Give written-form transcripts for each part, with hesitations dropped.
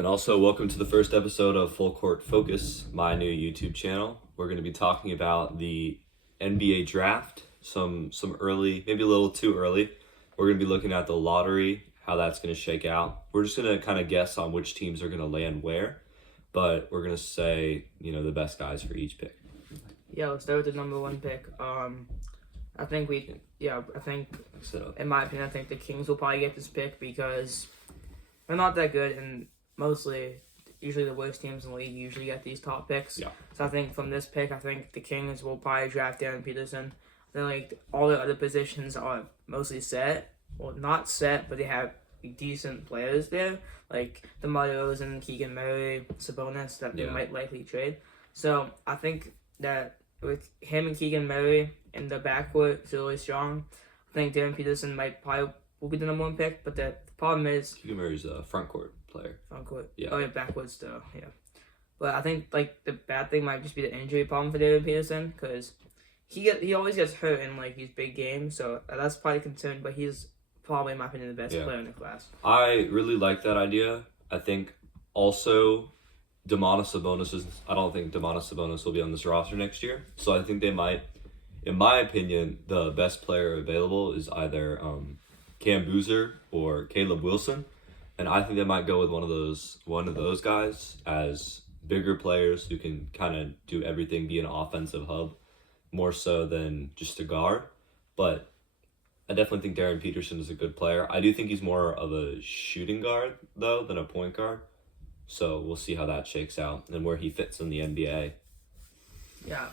And also, welcome to the first episode of Full Court Focus, my new YouTube channel. We're going to be talking about the NBA draft, some early, maybe a little too early. We're going to be looking at the lottery, how that's going to shake out. We're just going to kind of guess on which teams are going to land where, but we're going to say, the best guys for each pick. Yeah, let's start with the number one pick. I think in my opinion, I think the Kings will probably get this pick because they're not that good, and usually the worst teams in the league usually get these top picks. Yeah. So I think from this pick, I think the Kings will probably draft Darren Peterson. Then all the other positions are mostly set, well not set, but they have decent players there, like DeMar DeRozan, Keegan Murray, Sabonis that they might likely trade. So I think that with him and Keegan Murray in the backcourt is really strong. I think Darren Peterson will be the number one pick, but the problem is Keegan Murray's a front court player. Front court. Yeah. Oh yeah, backwards though. Yeah. But I think the bad thing might just be the injury problem for David Peterson because he always gets hurt in these big games, so that's probably a concern. But he's probably in my opinion the best player in the class. I really like that idea. I think also Domantas Sabonis I don't think Domantas Sabonis will be on this roster next year, so I think they might. In my opinion, the best player available is either Cam Boozer or Caleb Wilson. And I think they might go with one of those guys as bigger players who can kind of do everything, be an offensive hub, more so than just a guard. But I definitely think Darren Peterson is a good player. I do think he's more of a shooting guard, though, than a point guard. So we'll see how that shakes out and where he fits in the NBA. Yeah.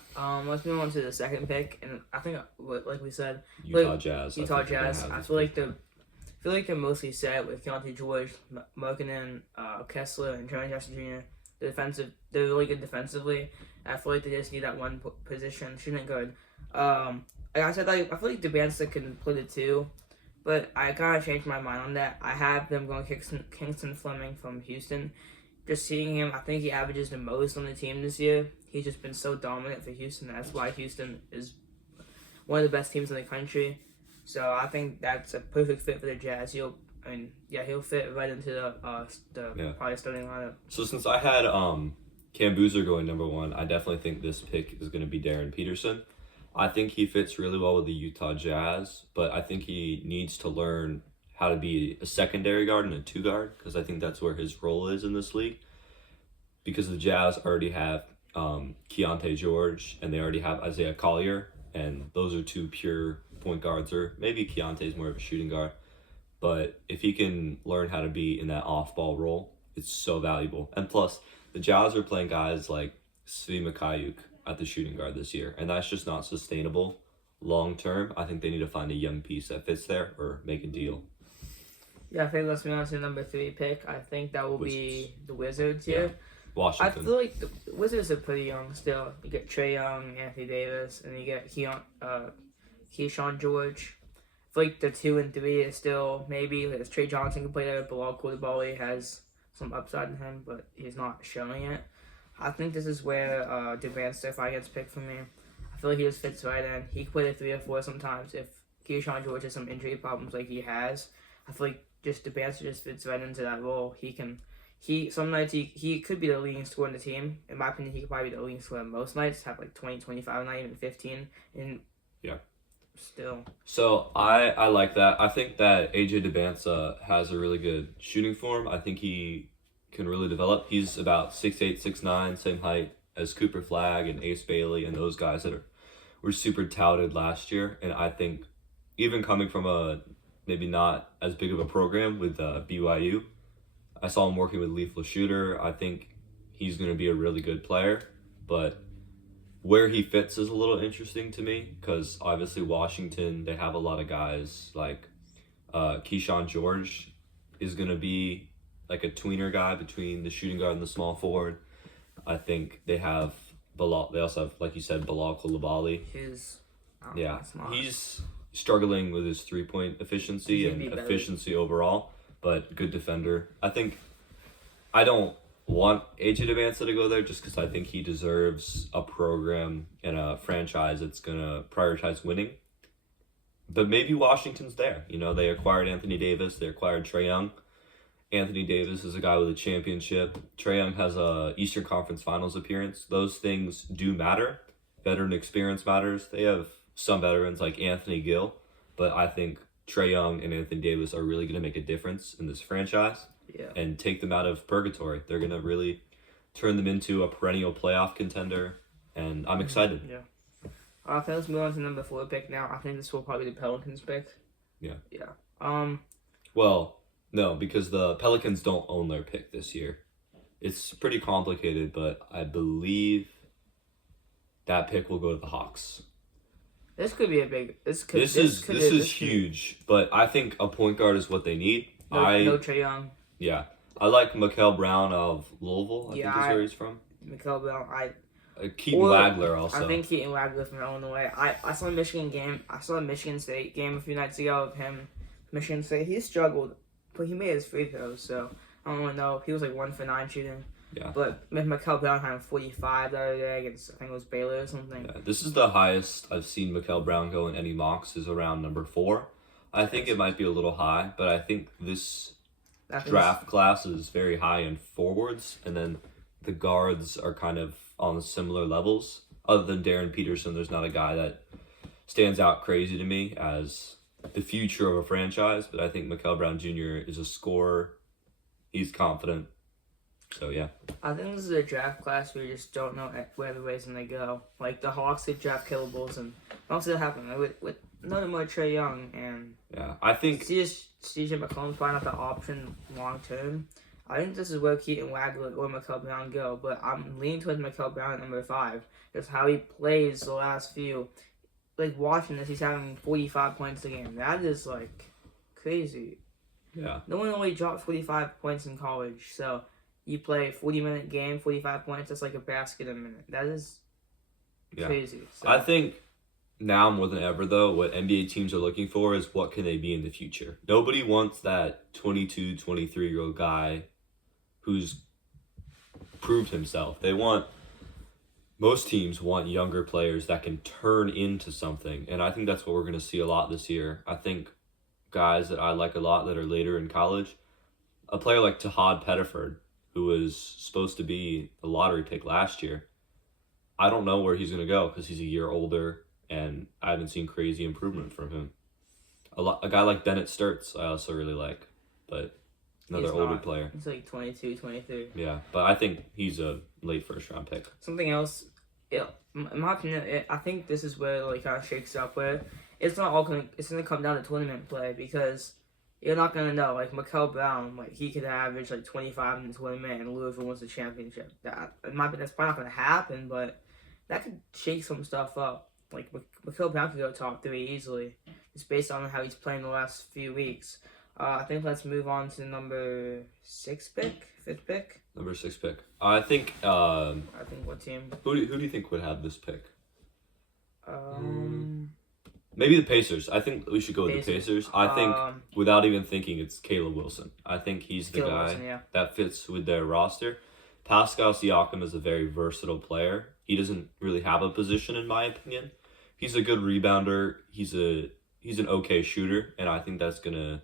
Let's move on to the second pick, and I think, like we said, Utah Jazz. I feel like they're mostly set with Keontae George, Markkanen, Kessler, and Jaren Jackson Jr. They're really good defensively. I feel like they just need that one position, shooting guard. Like I said, I feel like Dubanston can play the two, but I kind of changed my mind on that. I have them going Kingston Fleming from Houston. Just seeing him, I think he averages the most on the team this year. He's just been so dominant for Houston. That's why Houston is one of the best teams in the country. So I think that's a perfect fit for the Jazz. He'll fit right into the probably starting lineup. So since I had Cam Boozer going number one, I definitely think this pick is going to be Darren Peterson. I think he fits really well with the Utah Jazz, but I think he needs to learn how to be a secondary guard and a two guard because I think that's where his role is in this league. Because the Jazz already have Keontae George and they already have Isaiah Collier, and those are two pure point guards, or maybe Keontae's more of a shooting guard. But if he can learn how to be in that off-ball role, it's so valuable. And plus, the Jazz are playing guys like Svi Mikhailiuk at the shooting guard this year, and that's just not sustainable long-term. I think they need to find a young piece that fits there or make a deal. Yeah, I think let's move on to the number 3 pick. I think that will be the Wizards here. Yeah. Washington. I feel like the Wizards are pretty young still. You get Trae Young, Anthony Davis, and you get Keyshawn George. I feel like the 2 and 3 is still maybe Trey Johnson can play there. Bilal Coulibaly has some upside in him, but he's not showing it. I think this is where Dubanston if I gets picked for me. I feel like he just fits right in. He can play the 3 or 4 sometimes if Keyshawn George has some injury problems like he has. I feel like Dubanston just fits right into that role. Some nights he could be the leading scorer in the team. In my opinion, he could probably be the leading scorer most nights, have 20, 25, not even 15. And still. So I like that. I think that AJ Dubance has a really good shooting form. I think he can really develop. He's about 6'8", 6'9", same height as Cooper Flagg and Ace Bailey and those guys that were super touted last year. And I think even coming from a maybe not as big of a program with BYU, I saw him working with Lethal Shooter. I think he's going to be a really good player, but where he fits is a little interesting to me because obviously Washington, they have a lot of guys like Keyshawn George is going to be like a tweener guy between the shooting guard and the small forward. I think they have Bilal. They also have, like you said, Bilal Coulibaly. He's struggling with his 3-point efficiency and efficiency overall, but good defender. I don't want AJ Dubance to go there just because I think he deserves a program and a franchise that's going to prioritize winning. But maybe Washington's there. They acquired Anthony Davis. They acquired Trae Young. Anthony Davis is a guy with a championship. Trae Young has a Eastern Conference Finals appearance. Those things do matter. Veteran experience matters. They have some veterans like Anthony Gill, but I think Trae Young and Anthony Davis are really going to make a difference in this franchise Yeah. and take them out of purgatory. They're going to really turn them into a perennial playoff contender, and I'm excited. Yeah. Okay, let's move on to number 4 pick now. I think this will probably be the Pelicans pick. Yeah. Yeah. Well, no, because the Pelicans don't own their pick this year. It's pretty complicated, but I believe that pick will go to the Hawks. This could be a big. This is huge, but I think a point guard is what they need. No Trae Young. Yeah, I like Mikael Brown of Louisville. I think is where he's from. Mikael Brown. Keaton Wagler also. I think Keaton Wagler from Illinois. I saw a Michigan game. I saw a Michigan State game a few nights ago of him. Michigan State. He struggled, but he made his free throws. So I don't really know. He was like 1 for 9 shooting. Yeah. But Mikael Brown had 45 the other day against, I think it was Baylor or something. Yeah, this is the highest I've seen Mikael Brown go in any mocks, is around number 4. I think it might be a little high, but I think this draft class is very high in forwards, and then the guards are kind of on similar levels. Other than Darren Peterson, there's not a guy that stands out crazy to me as the future of a franchise, but I think Mikael Brown Jr. is a scorer. He's confident. So, yeah. I think this is a draft class where you just don't know where the ways going to go. Like, the Hawks could draft Killables, and also that happened with none more Trae Young, and yeah, I think CJ McCollum's probably not the option long term. I think this is where Keaton Wagler or Mikael Brown go, but I'm leaning towards Mikael Brown at number 5. Just how he plays the last few. Like, watching this, he's having 45 points a game. That is, like, crazy. Yeah. No one only dropped 45 points in college, so you play a 40-minute game, 45 points, that's like a basket a minute. That is crazy. So. I think now more than ever, though, what NBA teams are looking for is what can they be in the future. Nobody wants that 22, 23-year-old guy who's proved himself. Most teams want younger players that can turn into something, and I think that's what we're going to see a lot this year. I think guys that I like a lot that are later in college, a player like Tahad Pettiford, who was supposed to be a lottery pick last year, I don't know where he's going to go because he's a year older, and I haven't seen crazy improvement from him. A guy like Bennett Sturts I also really like, but another older player. He's like 22, 23. Yeah, but I think he's a late first-round pick. Something else, in my opinion, I think this is where it kind of shakes up, where it's going to come down to tournament play, because you're not going to know. Like, Mikael Brown, like, he could average, like, 25 in the tournament and Louisville wins the championship. That's probably not going to happen, but that could shake some stuff up. Like, Mikael Brown could go top 3 easily, just based on how he's playing the last few weeks. I think let's move on to number 5th pick. Number 6 pick. I think What team? Who do you think would have this pick? Maybe the Pacers. I think we should go with the Pacers. I think, without even thinking, it's Caleb Wilson. I think he's the guy that fits with their roster. Pascal Siakam is a very versatile player. He doesn't really have a position, in my opinion. He's a good rebounder. He's an okay shooter, and I think that's gonna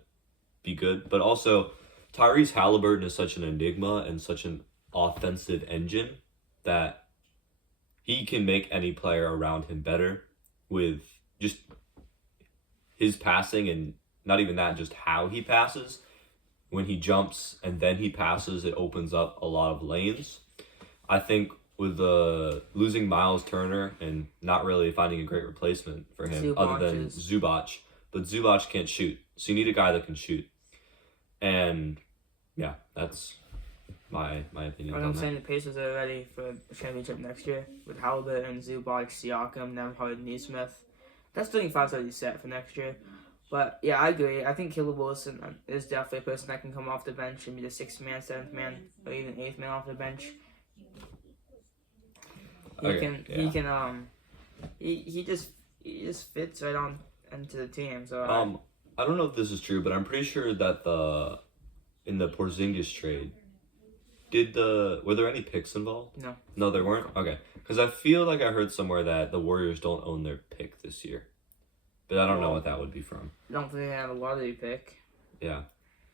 be good. But also, Tyrese Halliburton is such an enigma and such an offensive engine that he can make any player around him better with just his passing, and not even that, just how he passes. When he jumps and then he passes, it opens up a lot of lanes. I think with losing Miles Turner and not really finding a great replacement for him other than Zubac, but Zubac can't shoot, so you need a guy that can shoot. And yeah, that's my opinion. I'm saying the Pacers are ready for the championship next year with Halliburton, Zubac, Siakam, Nembhard, Nesmith. That starting five's already set for next year. But yeah, I agree. I think Caleb Wilson is definitely a person that can come off the bench and be the 6th man, 7th man, or even 8th man off the bench. He just fits right on into the team. So I don't know if this is true, but I'm pretty sure that in the Porzingis trade, were there any picks involved? No, there weren't. Okay, because I feel like I heard somewhere that the Warriors don't own their pick this year, but I don't know what that would be from. I don't think they have a lottery pick. Yeah.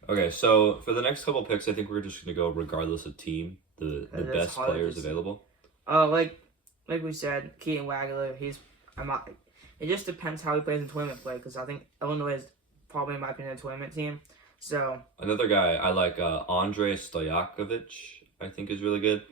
Okay, so for the next couple picks, I think we're just gonna go regardless of team, the It's best hard to players say. available. Like we said, Keaton Wagler. I'm not. It just depends how he plays in tournament play because I think Illinois is probably in my opinion a tournament team. So Another guy I like, Andre Stojakovic, I think is really good.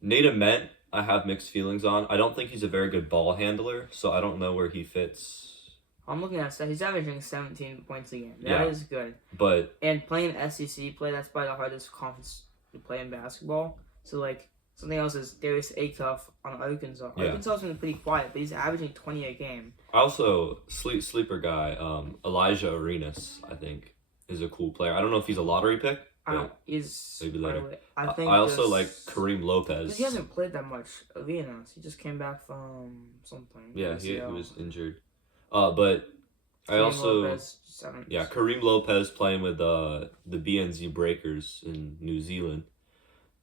Nate Ament, I have mixed feelings on. I don't think he's a very good ball handler, so I don't know where he fits. I'm looking at stats. He's averaging 17 points a game. That Yeah. is good. But And playing SEC play, that's probably the hardest conference to play in basketball. So like something else is Darius Acuff on Arkansas. Yeah. Arkansas has been pretty quiet, but he's averaging 20 a game. I also sleeper guy, Elijah Arenas, I think, is a cool player. I don't know if he's a lottery pick. I don't. He's. Maybe later. I think. I also this- like Kareem Lopez. Because he hasn't played that much arenas. He just came back from something. Yeah, he ACL. was injured. But I Kareem also Lopez, 7. yeah, Kareem Lopez playing with the BNZ Breakers in New Zealand.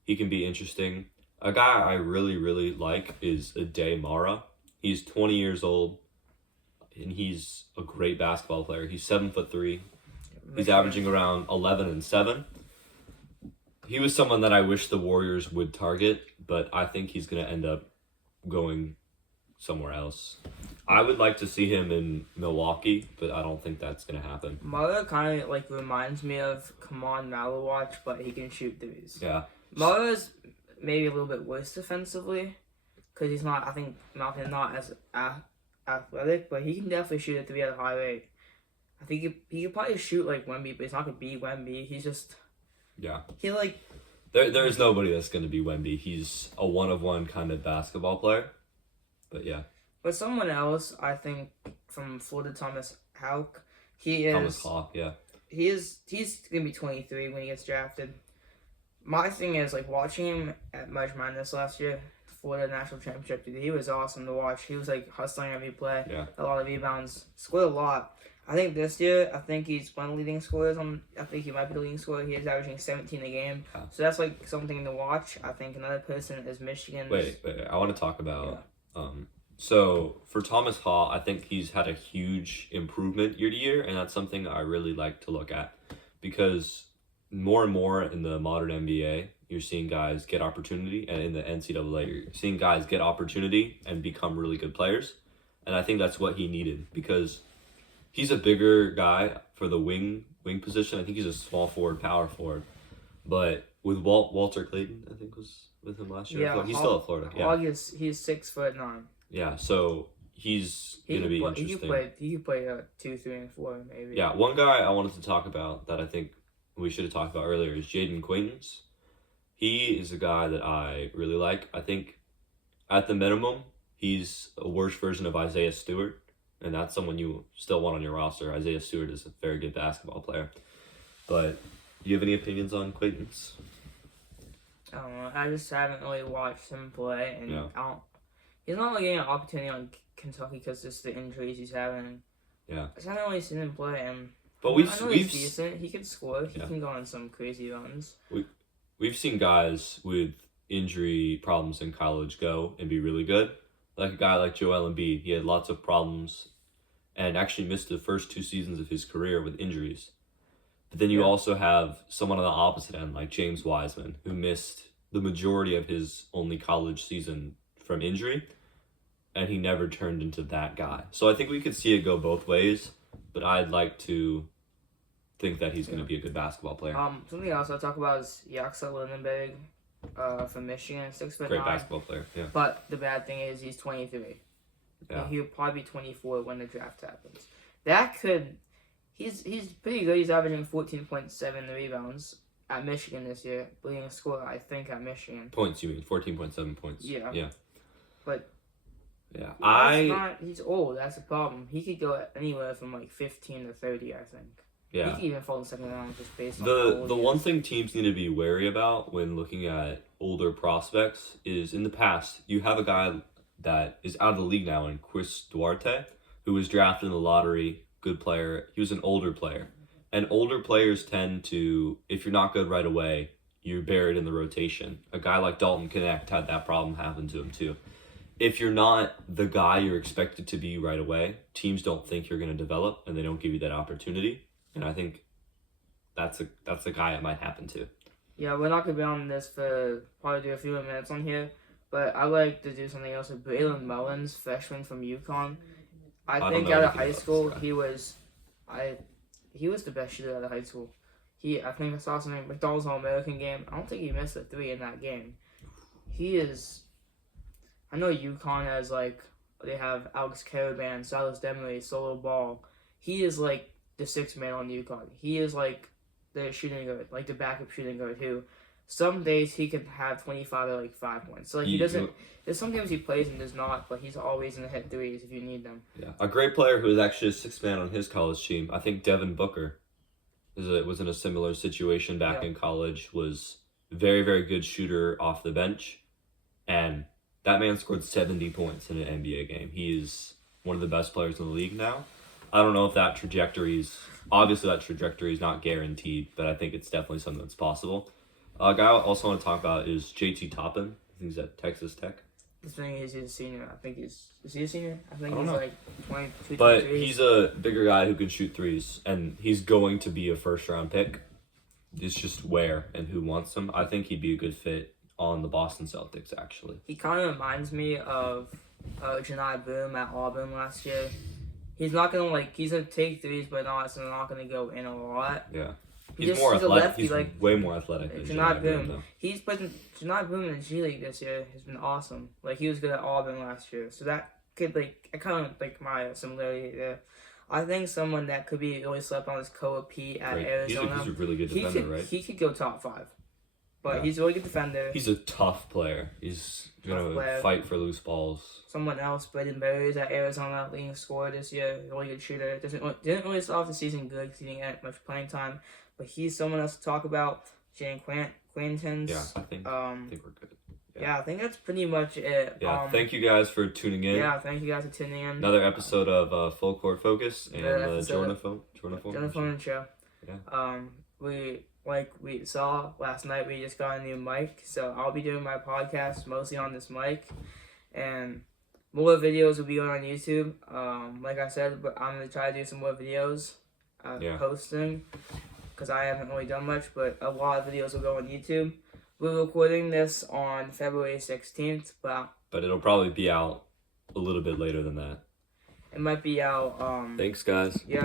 He can be interesting. A guy I really like is Ade Mara. He's 20 years old, and he's a great basketball player. He's 7'3". He's averaging around 11 and 7. He was someone that I wish the Warriors would target, but I think he's going to end up going somewhere else. I would like to see him in Milwaukee, but I don't think that's going to happen. Mara kind of like reminds me of Kaman Malawatch, but he can shoot threes. Yeah. Mara's maybe a little bit worse defensively because he's not. I think not as athletic, but he can definitely shoot a three at a high rate. I think he could probably shoot like Wemby, but he's not gonna be Wemby. He's just Yeah. he like There's nobody that's going to be Wemby. He's a one-of-one kind of basketball player. But yeah, but someone else. I think from Florida, Thomas Houck. He is. Thomas Hawk, yeah. He's gonna be 23 when he gets drafted. My thing is like watching him at March Madness last year, Florida National Championship. Dude, he was awesome to watch. He was like hustling every play, Yeah. a lot of rebounds, scored a lot. I think this year, I think he's one of the leading scorers on. I think he might be the leading scorer. He is averaging 17 a game, Yeah. so that's like something to watch. I think another person is Michigan. Wait, I want to talk about. So for Thomas Hall, I think he's had a huge improvement year to year, and that's something I really like to look at because more and more in the modern NBA, you're seeing guys get opportunity, and in the NCAA, you're seeing guys get opportunity and become really good players, and I think that's what he needed because he's a bigger guy for the wing position. I think he's a small forward, power forward, but with Walter Clayton, I think was with him last year. Yeah, He's still at Florida. Yeah. August, he's 6'9". Yeah, so he's gonna be interesting. He could play 2, 3, and 4 maybe. Yeah, one guy I wanted to talk about that I think we should have talked about earlier is Jaden Quaintance. He is a guy that I really like. I think at the minimum, he's a worse version of Isaiah Stewart, and that's someone you still want on your roster. Isaiah Stewart is a very good basketball player. But do you have any opinions on Quaintance? I don't know. I just haven't really watched him play, and Yeah. He's not really getting an opportunity on Kentucky because just the injuries he's having. Yeah. I just haven't really seen him play, and But I know he's decent. He can score. He Yeah. can go on some crazy runs. We've seen guys with injury problems in college go and be really good. Like a guy like Joel Embiid, he had lots of problems and actually missed the first 2 seasons of his career with injuries. But then you Yeah. also have someone on the opposite end, like James Wiseman, who missed the majority of his only college season from injury, and he never turned into that guy. So I think we could see it go both ways, but I'd like to think that he's going to be a good basketball player. Something else I'll talk about is Yaxa Lindenberg, from Michigan, 6'9". Great basketball player, yeah. But the bad thing is he's 23. Yeah. He'll probably be 24 when the draft happens. That could. He's pretty good. He's averaging 14.7 rebounds at Michigan this year, leading scorer I think at Michigan. Points, you mean 14.7 points? Yeah. Yeah. But Yeah. he's old. That's the problem. He could go anywhere from like 15 to 30. I think. He Yeah. could even fall in the second round just based on The how old the he one is. thing teams need to be wary about when looking at older prospects is in the past you have a guy that is out of the league now in Chris Duarte, who was drafted in the lottery, good player. He was an older player. And older players tend to, if you're not good right away, you're buried in the rotation. A guy like Dalton Connect had that problem happen to him too. If you're not the guy you're expected to be right away, teams don't think you're going to develop and they don't give you that opportunity. And I think that's a guy it might happen to. Yeah, we're not gonna be on this for probably do a few more minutes on here, but I like to do something else with Braylon Mullins, freshman from UConn. I don't think know out of anything high about this school guy. he was the best shooter out of high school. I think I saw something McDonald's All-American game. I don't think he missed a three in that game. He is. I know UConn has they have Alex Caravan, Silas Demery, Solo Ball. He is like the sixth man on UConn. He is like the shooting guard, like the backup shooting guard who. Some days he can have 25 or 5 points. So he doesn't. There's some games he plays and does not, but he's always in the hit threes if you need them. Yeah, a great player who was actually a sixth man on his college team. I think Devin Booker was in a similar situation back in college. Was very, very good shooter off the bench, and that man scored 70 points in an NBA game. He is one of the best players in the league now. I don't know if that trajectory is not guaranteed, but I think it's definitely something that's possible. A guy I also want to talk about is JT Toppin. I think he's at Texas Tech. The thing is, he's a senior. Is he a senior? I think don't he's know. like 22, But 23. he's a bigger guy who can shoot threes, and he's going to be a first-round pick. It's just where and who wants him. I think he'd be a good fit on the Boston Celtics, actually. He kind of reminds me of Janai Boom at Auburn last year. He's not gonna he's gonna take threes, but not gonna go in a lot. Yeah. He's He's more a athletic. lefty, He's way more athletic than Janai Janai Boom. though. He's putting Janai Boom in the G League this year has been awesome. He was good at Auburn last year, so that could I kind of my similarity there. I think someone that could be really slept on is Koa Pete at Right. Arizona. He's a really good defender, right? He could go top 5, but Yeah. he's a really good defender. He's a tough player. He's gonna player. fight for loose balls. Someone else, Braden Berries at Arizona, leading scorer this year, really good shooter. Didn't really start off the season good because he didn't get much playing time, but he's someone else to talk about. Jane Quintons. Yeah, I think we're good. Yeah, I think that's pretty much it. Yeah, thank you guys for tuning in. Yeah, thank you guys for tuning in. Another episode of Full Court Focus and Jordan Phone Show. Yeah. We saw last night, we just got a new mic, so I'll be doing my podcast mostly on this mic, and more videos will be on YouTube. Like I said, but I'm gonna try to do some more videos, posting, because I haven't really done much, but a lot of videos will go on YouTube. We're recording this on February 16th, but it'll probably be out a little bit later than that. it might be out. Thanks, guys. Yeah.